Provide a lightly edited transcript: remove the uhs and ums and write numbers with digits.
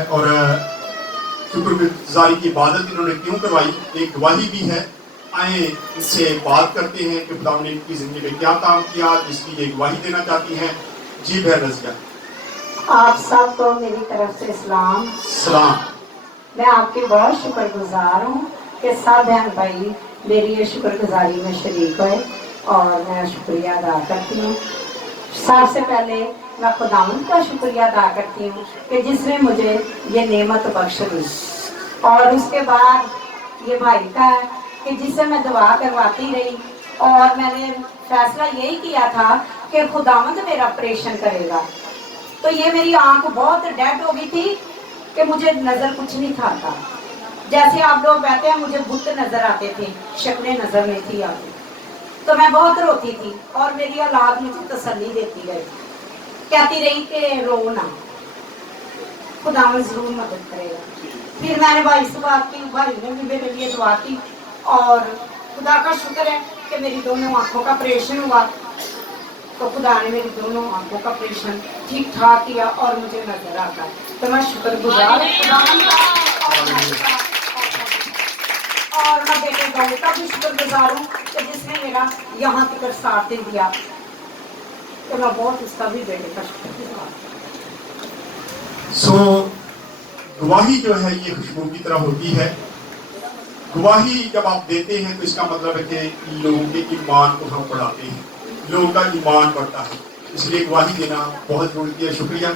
ہے اور شکر گزاری کی عبادت انہوں نے کیوں کروائی، ایک گواہی بھی ہے. آئیں ان سے بات کرتے ہیں کہ خدا نے ان کی زندگی میں کیا کام کیا جس کی یہ گواہی دینا چاہتی ہیں. جی بہن رضیہ. آپ سب کو میری طرف سے سلام. میں آپ کے بہت شکر گزار ہوں کہ سب بہن بھائی میری یہ شکر گزاری میں شریک ہوئے اور میں شکریہ ادا کرتی ہوں. سب سے پہلے میں خداوند کا شکریہ ادا کرتی ہوں کہ جس نے مجھے یہ نعمت بخش دی، اور اس کے بعد یہ بھائی کا ہے کہ جس سے میں دعا کرواتی رہی اور میں نے فیصلہ یہی کیا تھا کہ خداوند میرا آپریشن کرے گا. تو یہ میری آنکھ بہت ڈیڈ ہو گئی تھی کہ مجھے نظر کچھ نہیں تھا آتا. جیسے آپ لوگ کہتے ہیں مجھے بت نظر آتے تھے، شکلیں نظر نہیں تھی آتی. تو میں بہت روتی تھی اور میری اولاد مجھے تسلی دیتی رہی، کہتی رہی کہ رو نہ، خداوند ضرور مدد کرے گا. پھر میں نے بھائی سے بات کی، بھائی نے بھی میرے لیے دعا کی اور خدا کا شکر ہے کہ میری دونوں آنکھوں کا آپریشن ہوا. تو خدا نے میری دونوں آنکھوں کا آپریشن ٹھیک ٹھاک کیا اور مجھے نظر آتا ہے. تو میں شکر گزار ہوں اور میں بیٹے گاؤں کا بھی شکر گزار ہوں کہ جس نے میرا یہاں تک ساتھ دیا. تو میں بہت اس کا بھی بیٹے کا شکر گزار ہوں. گواہی جو ہے یہ خوشبو کی طرح ہوتی ہے. گواہی جب آپ دیتے ہیں تو اس کا مطلب ہے کہ لوگوں کے ایمان کو ہم بڑھاتے ہیں، لوگوں کا ایمان بڑھتا ہے. اس لیے گواہی دینا بہت ضروری ہے. شکریہ.